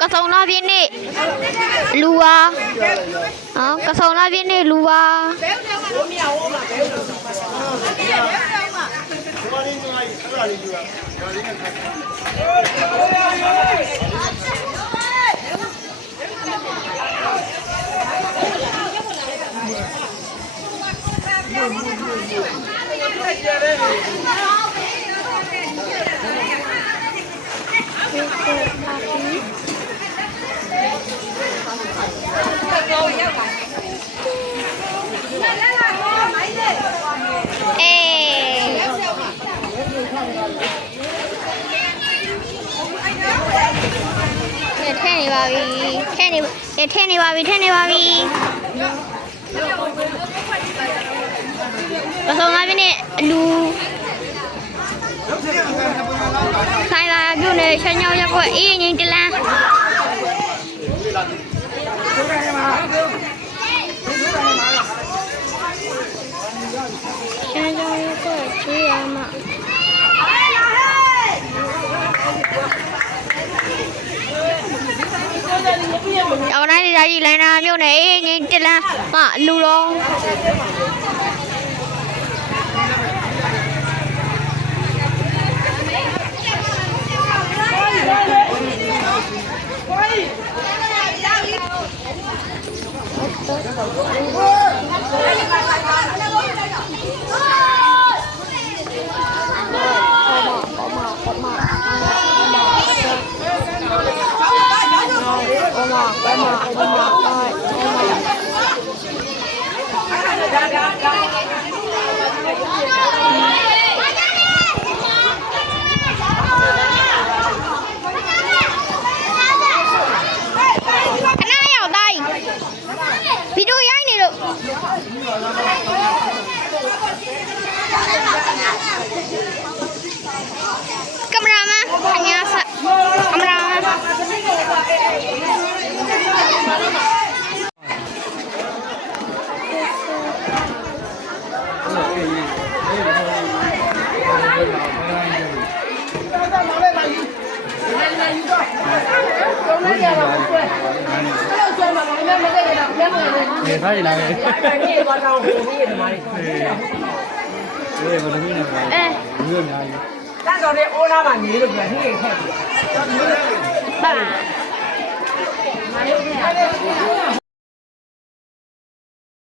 กระทรวงนาวินนี่ลัวกระทรวงนาวินนี่ลัวแท่นี่บาบีแท่นี่บาบีกระทรวงนาวินนี่ลูဆိုင်လာပြုတ်နေချမ်းချောင်းရက်ကွက်အေးငိမ့်တလန်းချမ်းချောင်းရက်ကွက်ချွေးရမှာเอาไหนดีๆเลยนะမြို့နယ်အေးငိမ့်တလန်းဟာလူတော်ဗီဒီယိုရိုက်နေလို့ကင်မရာမန်အညာဆကင်မရာမန်နေဖိုင်လာတယ်နေဘာတောင်းဟိုပြီးတယ်မိုင်းအေးဘာလို့နေလဲမြို့များကြီးတန်းတော်တဲ့အိုးလာမှနေလို့ပြန်နေခဲ့ပြီပါမရုပ်နဲ့